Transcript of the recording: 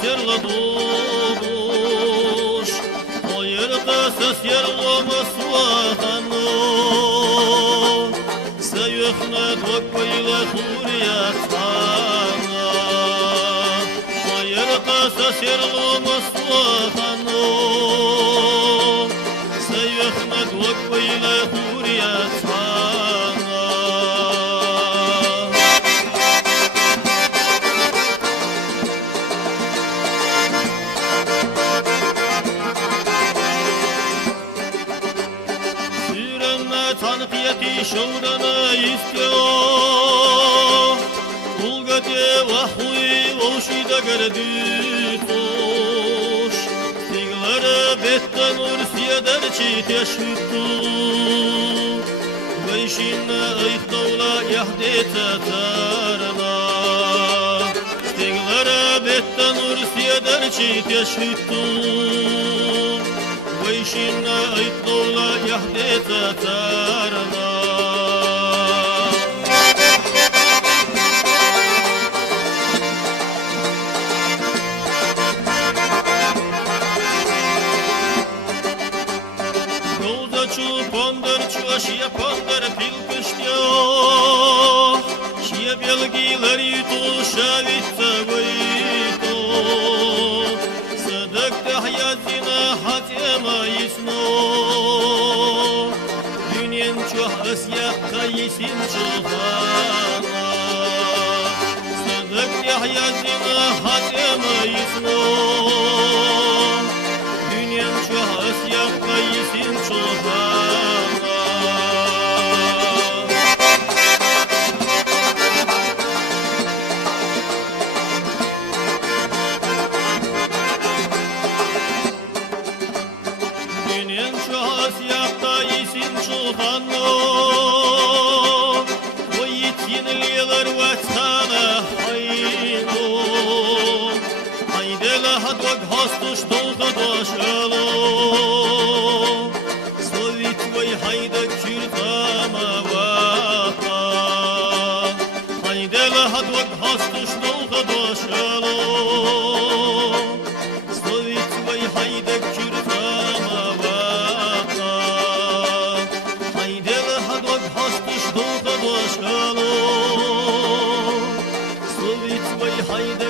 серла душ, ойырда серлома суахано, саюхна двокпайла хуриятана, ойырда серлома суахано, саюхна двокпайла хуриятана. Tanqiyati shawrana istio Ulgate wahui oshida gardutosh Tiglara bettan ursiyadar chitashuttu Vaishina ayhtawla yahdeta tarana Tiglara bettan ursiyadar chitashuttu Vaishina ayhtawla yahdeta tarana Rozachu pondarchu ashiya pondar pilkishtyo Shia belgilar yutu shavitsa vayto Sadakta hayazina hatema yisno Dünyen çoh asyakta yisin çohana Sadakta hayazina hatema yisno Dünyen çoh asyakta yisin çohana Asyakta yisin çohano Koyit yenileler vatana hayno Haydela hadvag hastuş dolga doşalo Slovit vay hayda kürtama vata Haydela hadvag hastuş dolga doşalo Slovit vay hayda kürtama vata Hastuş dolga doşalo Slovit vay hayda